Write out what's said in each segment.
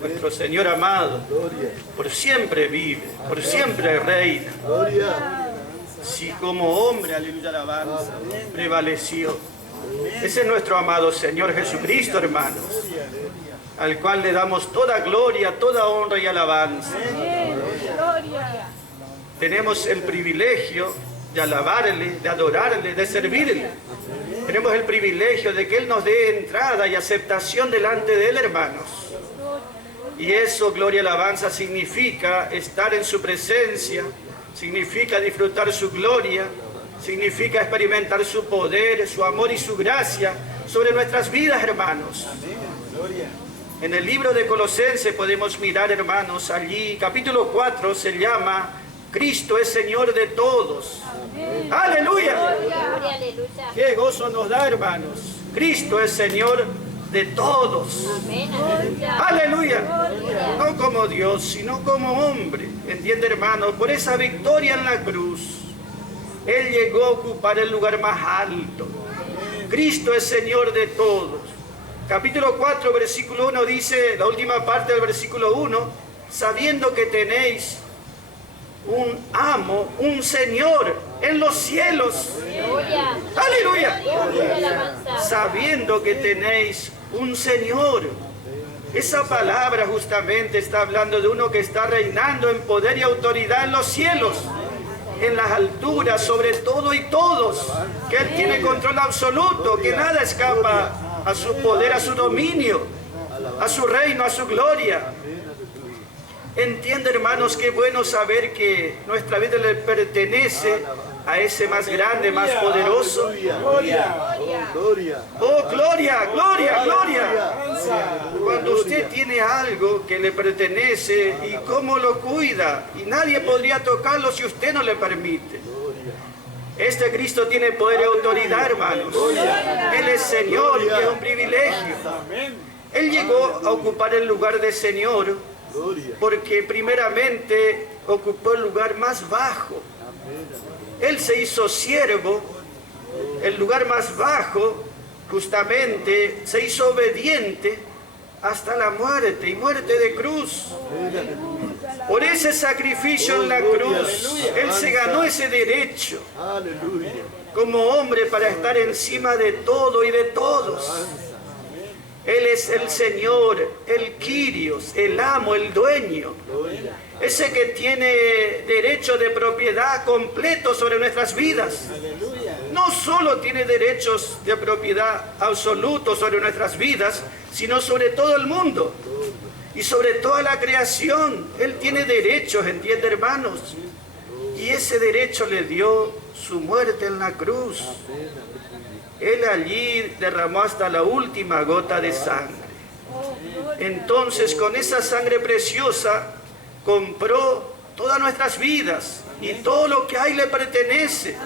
Nuestro Señor amado, por siempre vive, por siempre reina. Si como hombre, aleluya, alabanza, prevaleció. Ese es nuestro amado Señor Jesucristo, hermanos, al cual le damos toda gloria, toda honra y alabanza. Tenemos el privilegio de alabarle, de adorarle, de servirle. Tenemos el privilegio de que Él nos dé entrada y aceptación delante de Él, hermanos. Y eso, gloria y alabanza, significa estar en su presencia, significa disfrutar su gloria, significa experimentar su poder, su amor y su gracia sobre nuestras vidas, hermanos. En el libro de Colosenses podemos mirar, hermanos, allí, capítulo 4, se llama Cristo es Señor de todos. Amén. ¡Aleluya! ¡Qué gozo nos da, hermanos! Cristo es Señor de todos. Amén. ¡Aleluya! No como Dios, sino como hombre. ¿Entiende, hermanos? Por esa victoria en la cruz, Él llegó a ocupar el lugar más alto. Cristo es Señor de todos. Capítulo 4, versículo 1 dice, la última parte del versículo 1, sabiendo que tenéis un amo, un Señor en los cielos. ¡Aleluya! Sabiendo que tenéis un Señor. Esa palabra justamente está hablando de uno que está reinando en poder y autoridad en los cielos, en las alturas, sobre todo y todos, que Él tiene control absoluto, que nada escapa a su poder, a su dominio, a su reino, a su gloria. Entiende, hermanos, qué bueno saber que nuestra vida le pertenece a ese más grande, más poderoso. Oh, gloria, gloria, gloria. Cuando usted tiene algo que le pertenece y cómo lo cuida, y nadie podría tocarlo si usted no le permite. Este Cristo tiene poder y autoridad, hermanos. Él es Señor y es un privilegio. Él llegó a ocupar el lugar de Señor porque primeramente ocupó el lugar más bajo. Él se hizo siervo, el lugar más bajo, justamente se hizo obediente hasta la muerte y muerte de cruz. Por ese sacrificio en la cruz, Él se ganó ese derecho como hombre para estar encima de todo y de todos. Él es el Señor, el Kyrios, el amo, el dueño. Ese que tiene derecho de propiedad completo sobre nuestras vidas. No solo tiene derechos de propiedad absolutos sobre nuestras vidas, sino sobre todo el mundo. Y sobre toda la creación. Él tiene derechos, ¿entiende, hermanos? Y ese derecho le dio su muerte en la cruz. Él allí derramó hasta la última gota de sangre. Entonces, con esa sangre preciosa, compró todas nuestras vidas y todo lo que hay le pertenece.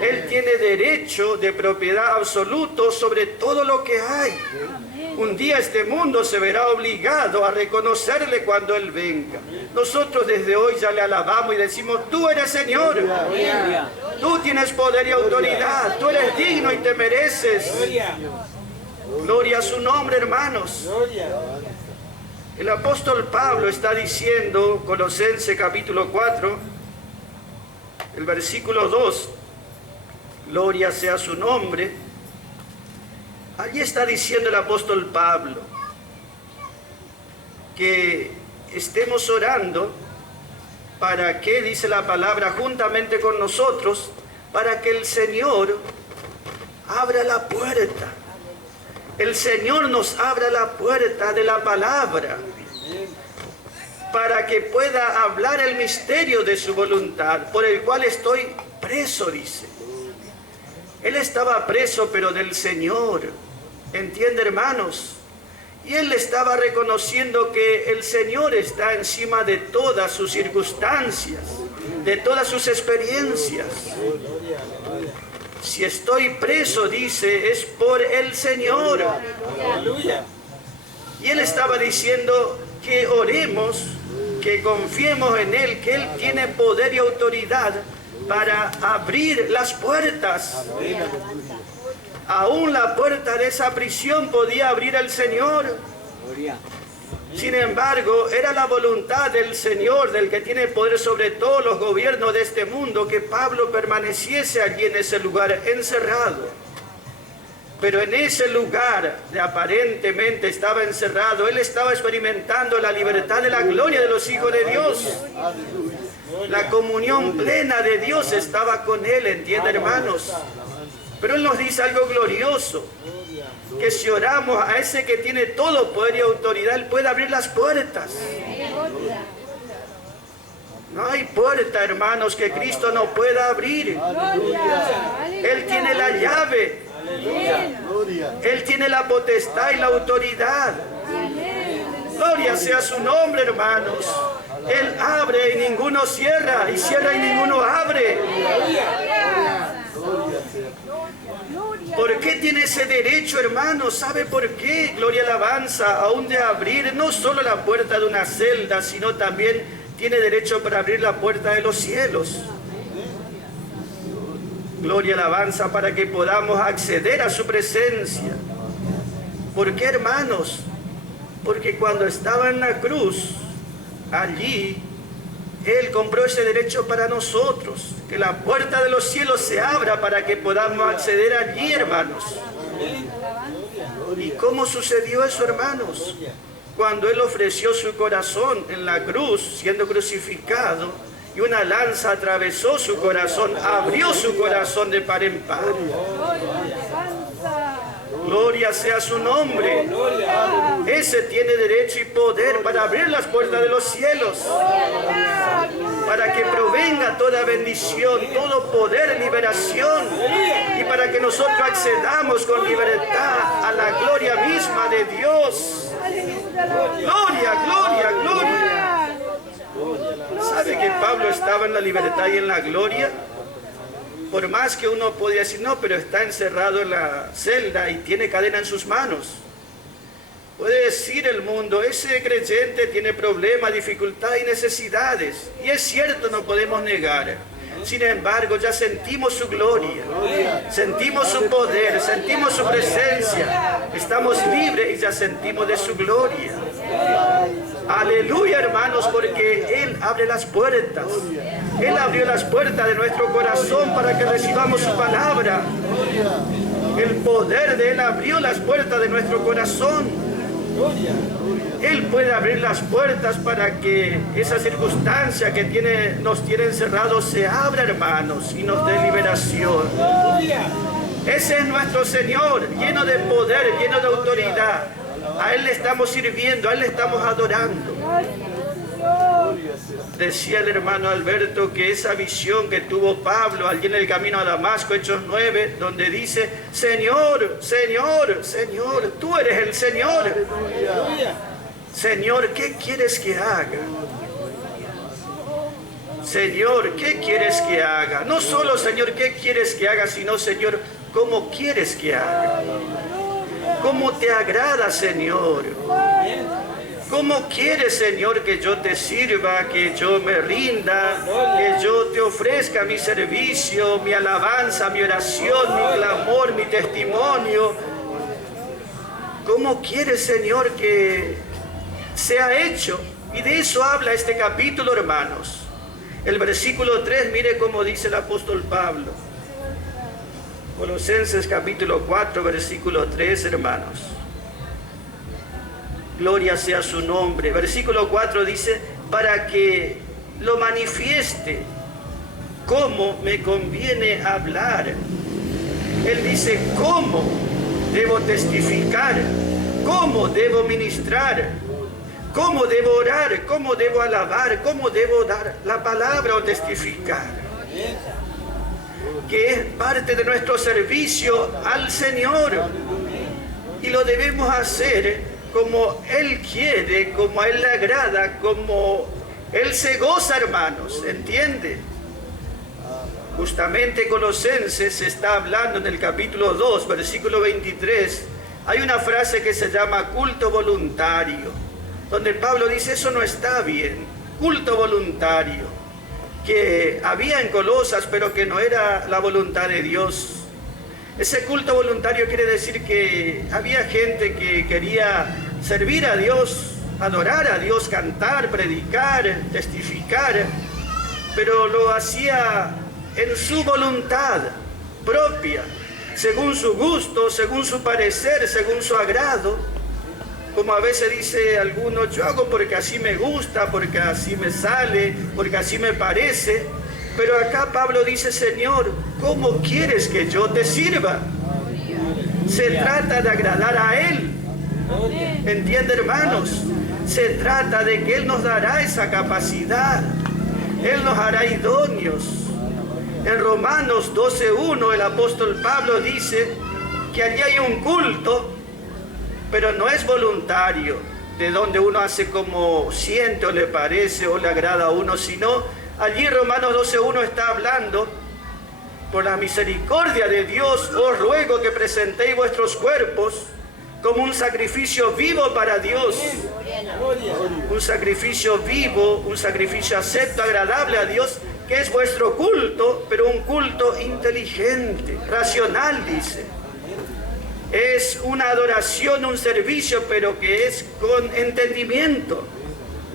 Él tiene derecho de propiedad absoluto sobre todo lo que hay. Un día este mundo se verá obligado a reconocerle cuando Él venga. Nosotros desde hoy ya le alabamos y decimos, tú eres Señor. Tú tienes poder y autoridad. Tú eres digno y te mereces. Gloria a su nombre, hermanos. El apóstol Pablo está diciendo, Colosenses capítulo 4, el versículo 2, gloria sea su nombre. Allí está diciendo el apóstol Pablo que estemos orando para que, dice la palabra, juntamente con nosotros, para que el Señor abra la puerta. El Señor nos abra la puerta de la palabra para que pueda hablar el misterio de su voluntad, por el cual estoy preso, dice. Él estaba preso, pero del Señor. ¿Entiende, hermanos? Y él estaba reconociendo que el Señor está encima de todas sus circunstancias, de todas sus experiencias. Si estoy preso, dice, es por el Señor. Y él estaba diciendo que oremos, que confiemos en Él, que Él tiene poder y autoridad para abrir las puertas. Aún la puerta de esa prisión podía abrir el Señor. Sin embargo, era la voluntad del Señor, del que tiene poder sobre todos los gobiernos de este mundo, que Pablo permaneciese allí en ese lugar encerrado. Pero en ese lugar, de aparentemente estaba encerrado, él estaba experimentando la libertad de la gloria de los hijos de Dios. La comunión plena de Dios estaba con él, ¿entienden, hermanos? Pero él nos dice algo glorioso, que si oramos a ese que tiene todo poder y autoridad, él puede abrir las puertas. No hay puerta, hermanos, que Cristo no pueda abrir. Él tiene la llave. Él tiene la potestad y la autoridad. Gloria sea su nombre, hermanos. Él abre y ninguno cierra, y cierra y ninguno abre. ¿Por qué tiene ese derecho, hermanos? ¿Sabe por qué? Gloria, alabanza, aún de abrir no solo la puerta de una celda, sino también tiene derecho para abrir la puerta de los cielos. Gloria, alabanza, para que podamos acceder a su presencia. ¿Por qué, hermanos? Porque cuando estaba en la cruz, allí, Él compró ese derecho para nosotros. Que la puerta de los cielos se abra para que podamos acceder allí, hermanos. ¿Y cómo sucedió eso, hermanos? Cuando Él ofreció su corazón en la cruz, siendo crucificado, y una lanza atravesó su corazón, abrió su corazón de par en par. Gloria sea su nombre. Ese tiene derecho y poder para abrir las puertas de los cielos, para que provenga toda bendición, todo poder, liberación, y para que nosotros accedamos con libertad a la gloria misma de Dios. Gloria, gloria, gloria. ¿Sabe que Pablo estaba en la libertad y en la gloria? Por más que uno podía decir, no, pero está encerrado en la celda y tiene cadena en sus manos. Puede decir el mundo, ese creyente tiene problemas, dificultades y necesidades. Y es cierto, no podemos negar. Sin embargo, ya sentimos su gloria, sentimos su poder, sentimos su presencia. Estamos libres y ya sentimos de su gloria. Aleluya, hermanos, porque Él abre las puertas. Él abrió las puertas de nuestro corazón para que recibamos su palabra. El poder de Él abrió las puertas de nuestro corazón. Él puede abrir las puertas para que esa circunstancia que nos tiene encerrados se abra, hermanos, y nos dé liberación. Ese es nuestro Señor, lleno de poder, lleno de autoridad. A Él le estamos sirviendo, a Él le estamos adorando. Decía el hermano Alberto que esa visión que tuvo Pablo allí en el camino a Damasco, Hechos 9, donde dice, Señor, Señor, Señor, tú eres el Señor. Señor, ¿qué quieres que haga? Señor, ¿qué quieres que haga? No solo, Señor, ¿qué quieres que haga? Sino, Señor, ¿cómo quieres que haga? ¿Cómo te agrada, Señor? ¿Cómo quieres, Señor, que yo te sirva, que yo me rinda, que yo te ofrezca mi servicio, mi alabanza, mi oración, mi clamor, mi testimonio? ¿Cómo quieres, Señor, que sea hecho? Y de eso habla este capítulo, hermanos. El versículo 3, mire cómo dice el apóstol Pablo. Colosenses capítulo 4, versículo 3, hermanos. Gloria sea su nombre. Versículo 4 dice, para que lo manifieste cómo me conviene hablar. Él dice, cómo debo testificar, cómo debo ministrar, cómo debo orar, cómo debo alabar, cómo debo dar la palabra o testificar. Que es parte de nuestro servicio al Señor. Y lo debemos hacer como Él quiere, como a Él le agrada, como Él se goza, hermanos, ¿entiende? Justamente Colosenses está hablando en el capítulo 2, versículo 23. Hay una frase que se llama culto voluntario, donde Pablo dice, eso no está bien, culto voluntario, que había en Colosas, pero que no era la voluntad de Dios. Ese culto voluntario quiere decir que había gente que quería servir a Dios adorar a Dios, cantar, predicar, testificar, pero lo hacía en su voluntad propia, según su gusto, según su parecer, según su agrado. Como a veces dice algunos, yo hago porque así me gusta, porque así me sale, porque así me parece. Pero acá Pablo dice, Señor, ¿cómo quieres que yo te sirva? Se trata de agradar a Él. ¿Entiende, hermanos? Se trata de que Él nos dará esa capacidad. Él nos hará idóneos. En Romanos 12:1 el apóstol Pablo dice que allí hay un culto, pero no es voluntario, de donde uno hace como siente o le parece o le agrada a uno, sino allí Romanos 12:1 está hablando, por la misericordia de Dios os ruego que presentéis vuestros cuerpos como un sacrificio vivo para Dios, un sacrificio vivo, un sacrificio acepto, agradable a Dios, que es vuestro culto, pero un culto inteligente, racional, dice. Es una adoración, un servicio, pero que es con entendimiento.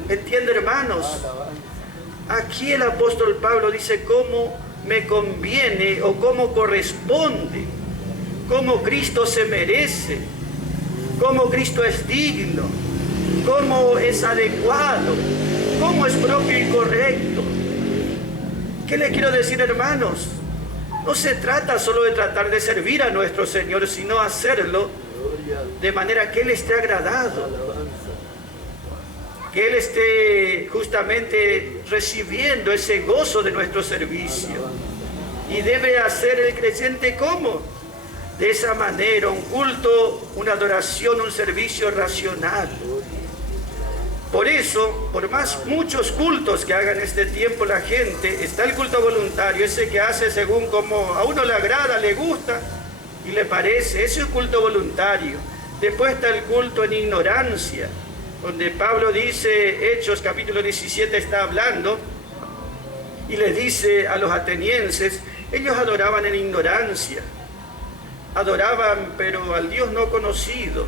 ¿Entiende, hermanos? Aquí el apóstol Pablo dice cómo me conviene o cómo corresponde, cómo Cristo se merece, cómo Cristo es digno, cómo es adecuado, cómo es propio y correcto. ¿Qué le quiero decir, hermanos? No se trata solo de tratar de servir a nuestro Señor, sino hacerlo de manera que Él esté agradado, que Él esté justamente recibiendo ese gozo de nuestro servicio. Y debe hacer el creyente ¿cómo? De esa manera, un culto, una adoración, un servicio racional. Por eso, por más muchos cultos que haga en este tiempo la gente, está el culto voluntario, ese que hace según como a uno le agrada, le gusta y le parece, ese es el culto voluntario. Después está el culto en ignorancia, donde Pablo dice, Hechos capítulo 17 está hablando, y les dice a los atenienses, ellos adoraban en ignorancia, adoraban pero al Dios no conocido,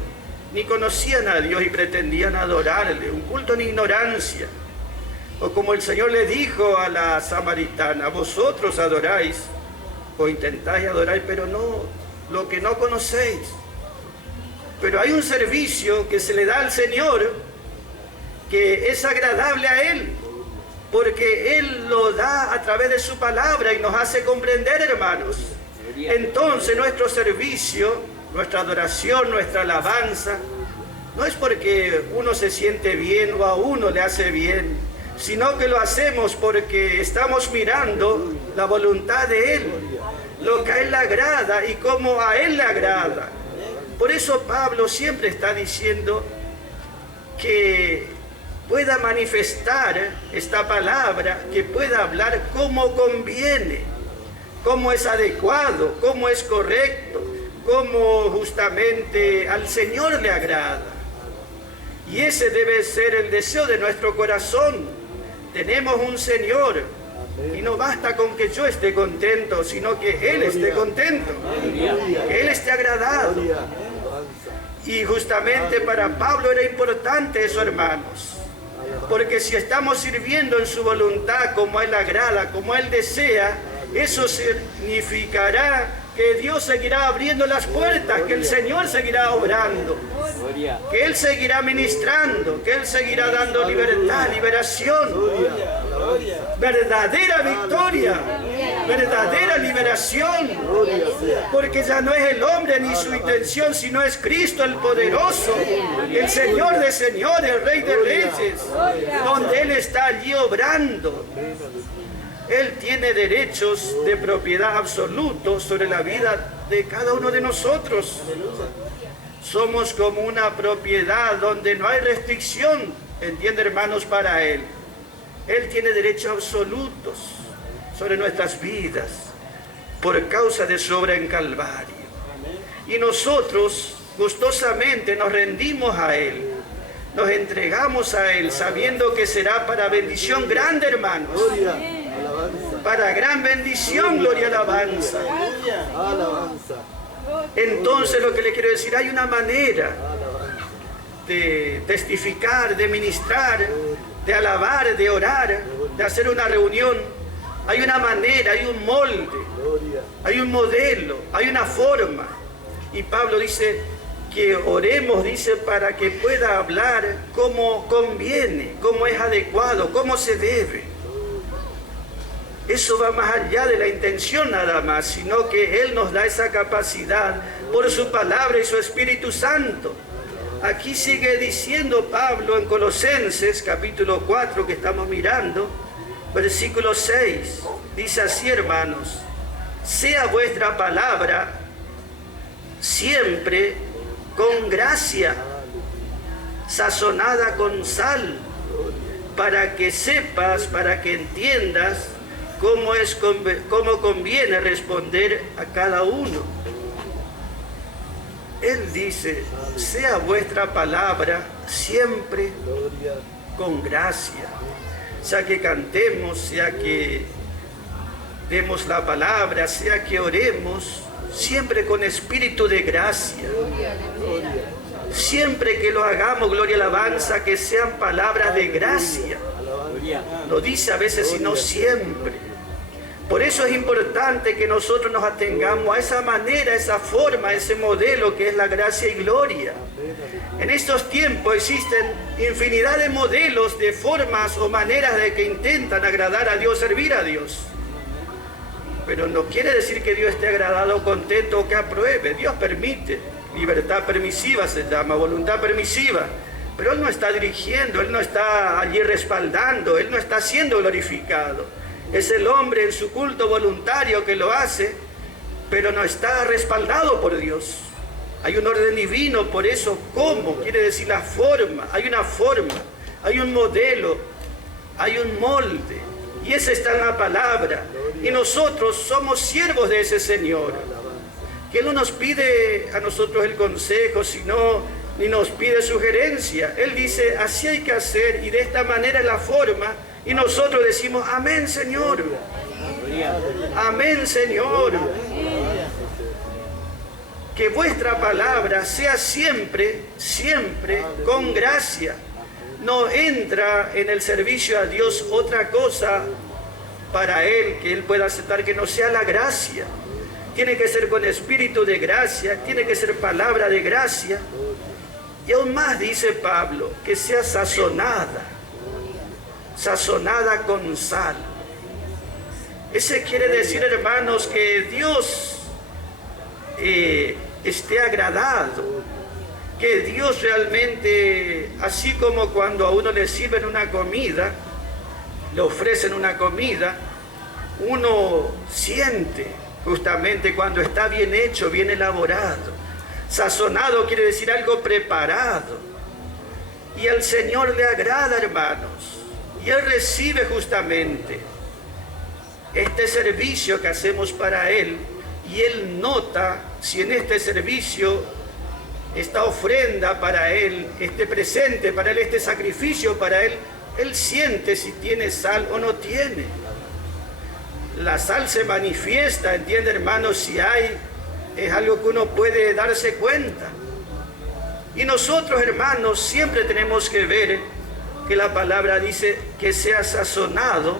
ni conocían a Dios y pretendían adorarle, un culto en ignorancia. O como el Señor le dijo a la samaritana, vosotros adoráis o intentáis adorar, pero no lo que no conocéis. Pero hay un servicio que se le da al Señor que es agradable a Él, porque Él lo da a través de su palabra y nos hace comprender, hermanos. Entonces nuestro servicio, nuestra adoración, nuestra alabanza, no es porque uno se siente bien o a uno le hace bien, sino que lo hacemos porque estamos mirando la voluntad de Él, lo que a Él le agrada y cómo a Él le agrada. Por eso Pablo siempre está diciendo que pueda manifestar esta palabra, que pueda hablar como conviene, cómo es adecuado, cómo es correcto, cómo justamente al Señor le agrada. Y ese debe ser el deseo de nuestro corazón. Tenemos un Señor y no basta con que yo esté contento, sino que Él esté contento, que Él esté agradado. Y justamente para Pablo era importante eso, hermanos, porque si estamos sirviendo en su voluntad como a Él agrada, como a Él desea, eso significará que Dios seguirá abriendo las puertas, que el Señor seguirá obrando, que Él seguirá ministrando, que Él seguirá dando libertad, liberación, verdadera victoria, verdadera liberación, porque ya no es el hombre ni su intención, sino es Cristo el poderoso, el Señor de señores, el Rey de reyes, donde Él está allí obrando. Él tiene derechos de propiedad absolutos sobre la vida de cada uno de nosotros. Somos como una propiedad donde no hay restricción, ¿entiende, hermanos? Para Él. Él tiene derechos absolutos sobre nuestras vidas por causa de su obra en Calvario. Y nosotros gustosamente nos rendimos a Él, nos entregamos a Él, sabiendo que será para bendición grande, hermanos. Para gran bendición, gloria, alabanza. Entonces lo que le quiero decir, hay una manera de testificar, de ministrar, de alabar, de orar, de hacer una reunión. Hay una manera, hay un molde, hay un modelo, hay una forma. Y Pablo dice que oremos, dice, para que pueda hablar como conviene, como es adecuado, como se debe. Eso va más allá de la intención nada más, sino que Él nos da esa capacidad por su palabra y su Espíritu Santo. Aquí sigue diciendo Pablo en Colosenses capítulo 4 que estamos mirando, versículo 6. Dice así, hermanos: sea vuestra palabra siempre con gracia, sazonada con sal, para que sepas, para que entiendas cómo conviene responder a cada uno. Él dice: sea vuestra palabra siempre con gracia. Sea que cantemos, sea que demos la palabra, sea que oremos, siempre con espíritu de gracia. Siempre que lo hagamos, gloria y alabanza, que sean palabras de gracia. Lo dice a veces, sino siempre. Por eso es importante que nosotros nos atengamos a esa manera, a esa forma, a ese modelo que es la gracia y gloria. En estos tiempos existen infinidad de modelos, de formas o maneras de que intentan agradar a Dios, servir a Dios. Pero no quiere decir que Dios esté agradado, contento o que apruebe. Dios permite. Libertad permisiva se llama, voluntad permisiva. Pero Él no está dirigiendo, Él no está allí respaldando, Él no está siendo glorificado. Es el hombre en su culto voluntario que lo hace, pero no está respaldado por Dios. Hay un orden divino, por eso, ¿cómo? Quiere decir la forma, hay un modelo, hay un molde, y ese está en la palabra. Y nosotros somos siervos de ese Señor, que Él no nos pide a nosotros el consejo, sino ni nos pide sugerencia. Él dice, así hay que hacer, y de esta manera es la forma. Y nosotros decimos, amén, Señor. Amén, Señor. Que vuestra palabra sea siempre, siempre con gracia. No entra en el servicio a Dios otra cosa para Él, que Él pueda aceptar que no sea la gracia. Tiene que ser con espíritu de gracia, tiene que ser palabra de gracia. Y aún más dice Pablo, que sea sazonada con sal. Ese quiere decir, hermanos, que Dios esté agradado, que Dios realmente, así como cuando a uno le sirven una comida, le ofrecen una comida, uno siente justamente cuando está bien hecho, bien elaborado. Sazonado quiere decir algo preparado. Y al Señor le agrada, hermanos. Y Él recibe justamente este servicio que hacemos para Él. Y Él nota si en este servicio, esta ofrenda para Él, este presente para Él, este sacrificio para Él, Él siente si tiene sal o no tiene. La sal se manifiesta, entiende, hermanos, si hay, es algo que uno puede darse cuenta. Y nosotros, hermanos, siempre tenemos que ver que la palabra dice que sea sazonado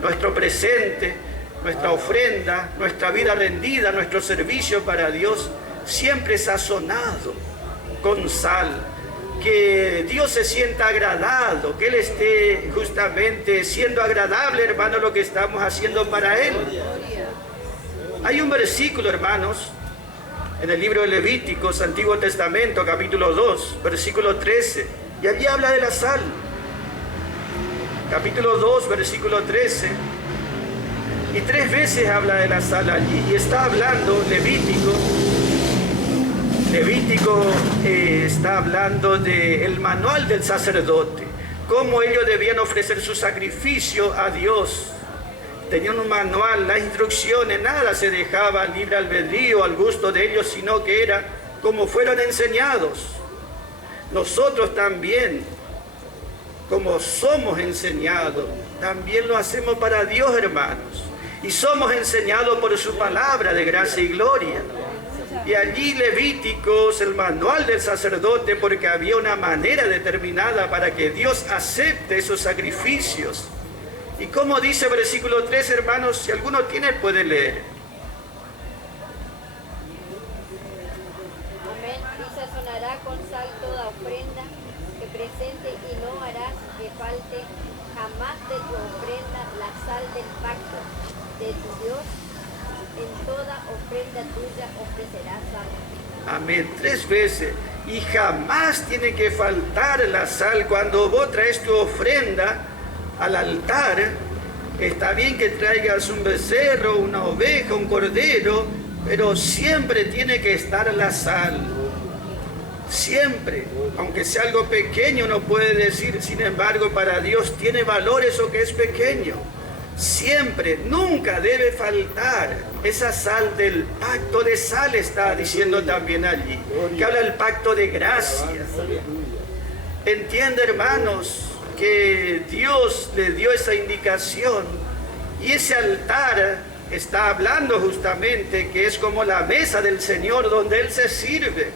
nuestro presente, nuestra ofrenda, nuestra vida rendida, nuestro servicio para Dios, siempre sazonado con sal. Que Dios se sienta agradado, que Él esté justamente siendo agradable, hermano, lo que estamos haciendo para Él. Hay un versículo, hermanos, en el libro de Levíticos, Antiguo Testamento, capítulo 2, versículo 13, y allí habla de la sal. Capítulo 2, versículo 13, y 3 veces habla de la sal allí, y está hablando Levítico está hablando del manual del sacerdote, cómo ellos debían ofrecer su sacrificio a Dios. Tenían un manual, las instrucciones, nada se dejaba libre albedrío, al gusto de ellos, sino que era como fueron enseñados. Nosotros también, como somos enseñados, también lo hacemos para Dios, hermanos. Y somos enseñados por su palabra de gracia y gloria. Y allí Levíticos, el manual del sacerdote, porque había una manera determinada para que Dios acepte esos sacrificios. Y como dice versículo 3, hermanos, si alguno tiene puede leer. Amén. Y sazonará con sal toda ofrenda que presente y no harás que falte jamás de tu ofrenda la sal del pacto de tu Dios. En toda ofrenda tuya ofrecerás sal. Amén, 3 veces. Y jamás tiene que faltar la sal. Cuando vos traes tu ofrenda al altar, está bien que traigas un becerro, una oveja, un cordero, pero siempre tiene que estar la sal. Siempre, aunque sea algo pequeño, uno puede decir, sin embargo, para Dios tiene valor eso que es pequeño. Siempre, nunca debe faltar esa sal del pacto de sal, está diciendo también allí, que habla del pacto de gracia. Entiende, hermanos, que Dios le dio esa indicación y ese altar está hablando justamente que es como la mesa del Señor donde Él se sirve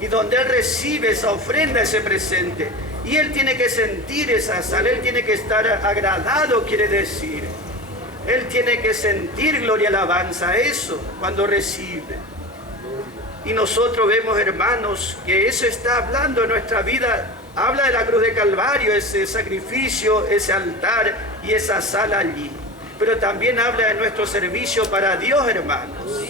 y donde Él recibe esa ofrenda, ese presente. Y Él tiene que sentir esa sal, Él tiene que estar agradado, quiere decir. Él tiene que sentir gloria y alabanza a eso cuando recibe. Y nosotros vemos, hermanos, que eso está hablando en nuestra vida. Habla de la cruz de Calvario, ese sacrificio, ese altar y esa sal allí. Pero también habla de nuestro servicio para Dios, hermanos.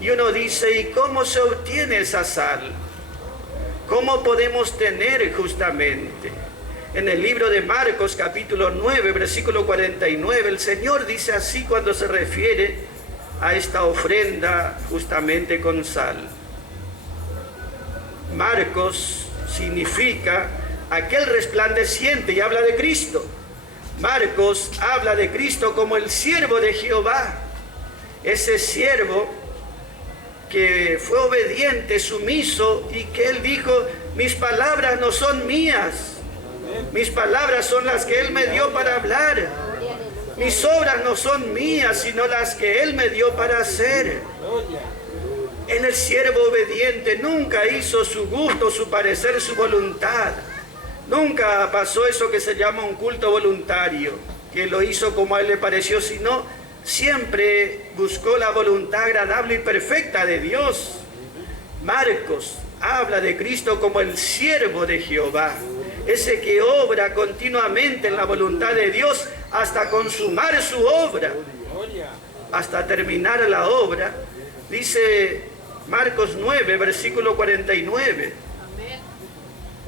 Y uno dice, ¿y cómo se obtiene esa sal? ¿Cómo podemos tener justamente? En el libro de Marcos, capítulo 9, versículo 49, el Señor dice así cuando se refiere a esta ofrenda justamente con sal. Marcos significa aquel resplandeciente y habla de Cristo. Marcos habla de Cristo como el siervo de Jehová. Ese siervo que fue obediente, sumiso, y que Él dijo, mis palabras no son mías. Mis palabras son las que Él me dio para hablar. Mis obras no son mías, sino las que Él me dio para hacer. Él es siervo obediente, nunca hizo su gusto, su parecer, su voluntad. Nunca pasó eso que se llama un culto voluntario, que lo hizo como a Él le pareció, sino siempre buscó la voluntad agradable y perfecta de Dios. Marcos habla de Cristo como el siervo de Jehová. Ese que obra continuamente en la voluntad de Dios hasta consumar su obra, hasta terminar la obra. Dice Marcos 9, versículo 49. Amén.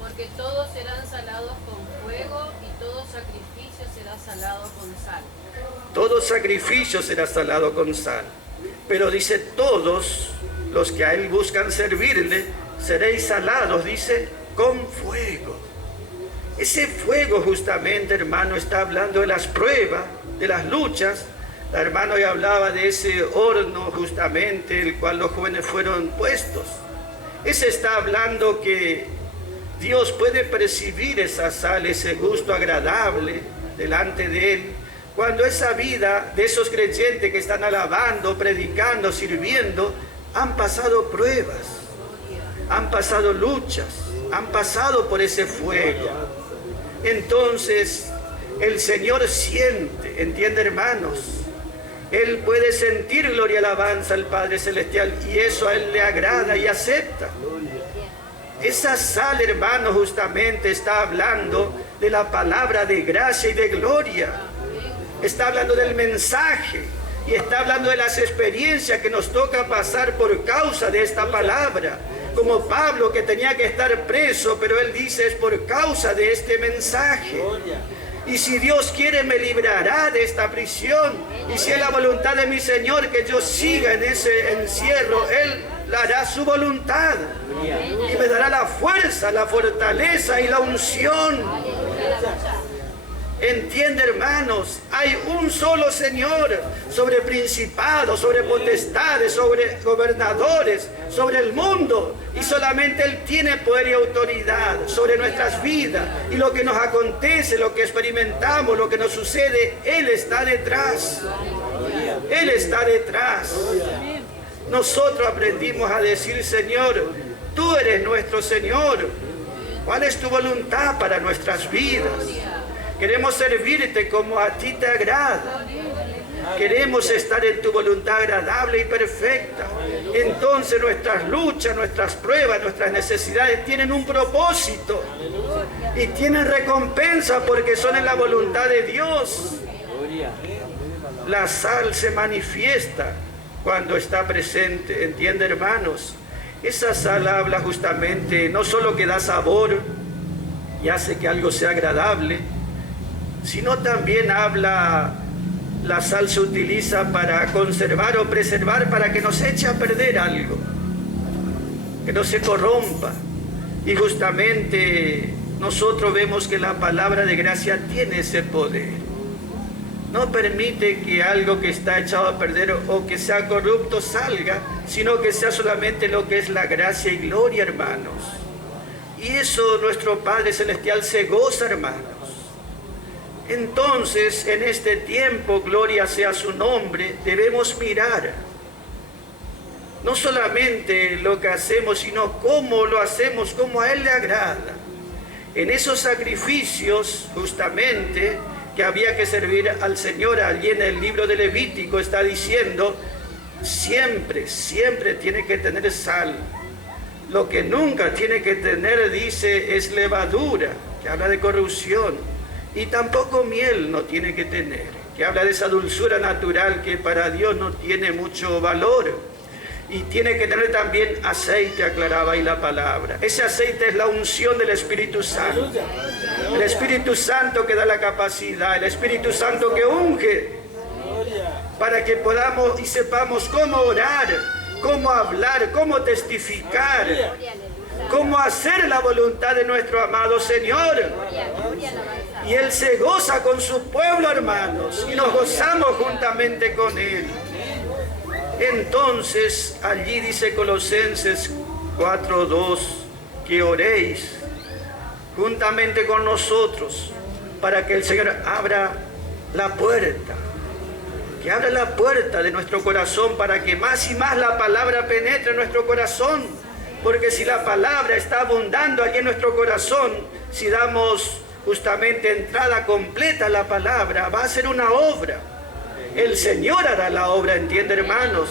Porque todos serán salados con fuego y todo sacrificio será salado con sal. Todo sacrificio será salado con sal. Pero dice, todos los que a Él buscan servirle, seréis salados, dice, con fuego. Ese fuego justamente, hermano, está hablando de las pruebas, de las luchas. La hermana ya hablaba de ese horno justamente, el cual los jóvenes fueron puestos. Ese está hablando que Dios puede percibir esa sal, ese gusto agradable delante de Él. Cuando esa vida de esos creyentes que están alabando, predicando, sirviendo, han pasado pruebas, han pasado luchas, han pasado por ese fuego. Entonces el Señor siente, ¿entiende, hermanos? Él puede sentir gloria y alabanza al Padre Celestial y eso a Él le agrada y acepta. Esa sal, hermanos, justamente está hablando de la palabra de gracia y de gloria. Está hablando del mensaje y está hablando de las experiencias que nos toca pasar por causa de esta palabra. Como Pablo, que tenía que estar preso, pero él dice, es por causa de este mensaje. Y si Dios quiere, me librará de esta prisión. Y si es la voluntad de mi Señor que yo siga en ese encierro, Él hará su voluntad. Y me dará la fuerza, la fortaleza y la unción. Entiende, hermanos, hay un solo Señor sobre principados, sobre potestades, sobre gobernadores, sobre el mundo. Y solamente Él tiene poder y autoridad sobre nuestras vidas. Y lo que nos acontece, lo que experimentamos, lo que nos sucede, Él está detrás. Él está detrás. Nosotros aprendimos a decir, Señor, tú eres nuestro Señor. ¿Cuál es tu voluntad para nuestras vidas? Queremos servirte como a ti te agrada. Queremos estar en tu voluntad agradable y perfecta. Entonces nuestras luchas, nuestras pruebas, nuestras necesidades tienen un propósito y tienen recompensa porque son en la voluntad de Dios. La sal se manifiesta cuando está presente, ¿entiende, hermanos? Esa sal habla justamente no solo que da sabor y hace que algo sea agradable, sino también habla, la sal se utiliza para conservar o preservar, para que no se eche a perder algo, que no se corrompa. Y justamente nosotros vemos que la palabra de gracia tiene ese poder. No permite que algo que está echado a perder o que sea corrupto salga, sino que sea solamente lo que es la gracia y gloria, hermanos. Y eso nuestro Padre Celestial se goza, hermanos. Entonces, en este tiempo, gloria sea su nombre, debemos mirar no solamente lo que hacemos, sino cómo lo hacemos, cómo a Él le agrada. En esos sacrificios, justamente, que había que servir al Señor, allí en el libro de Levítico está diciendo, siempre, siempre tiene que tener sal. Lo que nunca tiene que tener, dice, es levadura, que habla de corrupción. Y tampoco miel no tiene que tener, que habla de esa dulzura natural que para Dios no tiene mucho valor. Y tiene que tener también aceite, aclaraba ahí la palabra. Ese aceite es la unción del Espíritu Santo. El Espíritu Santo que da la capacidad, el Espíritu Santo que unge para que podamos y sepamos cómo orar, cómo hablar, cómo testificar, cómo hacer la voluntad de nuestro amado Señor. Y Él se goza con su pueblo, hermanos, y nos gozamos juntamente con Él. Entonces, allí dice Colosenses 4:2, que oréis juntamente con nosotros para que el Señor abra la puerta, que abra la puerta de nuestro corazón para que más y más la palabra penetre en nuestro corazón, porque si la palabra está abundando allí en nuestro corazón, si damos justamente entrada completa a la palabra, va a ser una obra. El Señor hará la obra, ¿entiende, hermanos?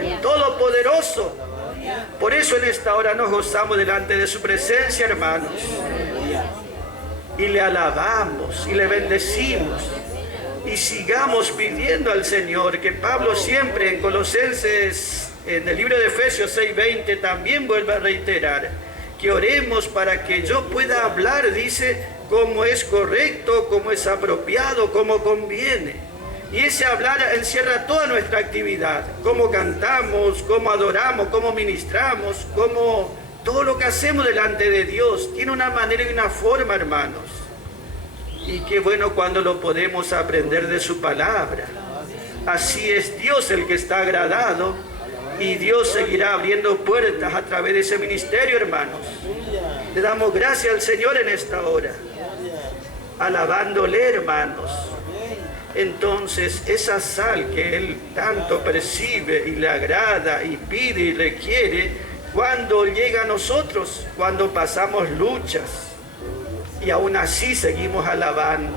El Todopoderoso. Por eso en esta hora nos gozamos delante de su presencia, hermanos. Y le alabamos y le bendecimos. Y sigamos pidiendo al Señor, que Pablo siempre en Colosenses, en el libro de Efesios 6:20, también vuelve a reiterar, que oremos para que yo pueda hablar, dice, como es correcto, como es apropiado, como conviene. Y ese hablar encierra toda nuestra actividad, cómo cantamos, cómo adoramos, cómo ministramos, cómo todo lo que hacemos delante de Dios tiene una manera y una forma, hermanos. Y qué bueno cuando lo podemos aprender de su palabra. Así es Dios el que está agradado y Dios seguirá abriendo puertas a través de ese ministerio, hermanos. Le damos gracias al Señor en esta hora, alabándole, hermanos. Entonces esa sal que Él tanto percibe y le agrada y pide y requiere, cuando llega a nosotros, cuando pasamos luchas y aún así seguimos alabando,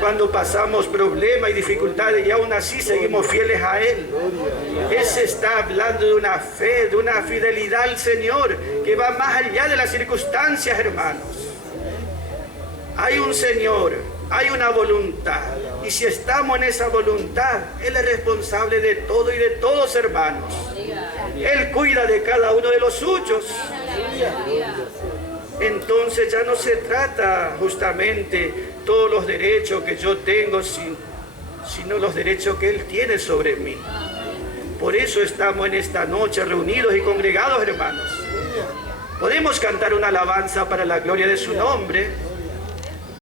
cuando pasamos problemas y dificultades y aún así seguimos fieles a Él. Él se está hablando de una fe, de una fidelidad al Señor que va más allá de las circunstancias, hermanos. Hay un Señor, hay una voluntad, y si estamos en esa voluntad, Él es responsable de todo y de todos, hermanos. Él cuida de cada uno de los suyos. Entonces ya no se trata justamente todos los derechos que yo tengo, sino los derechos que Él tiene sobre mí. Por eso estamos en esta noche reunidos y congregados, hermanos. Podemos cantar una alabanza para la gloria de su nombre.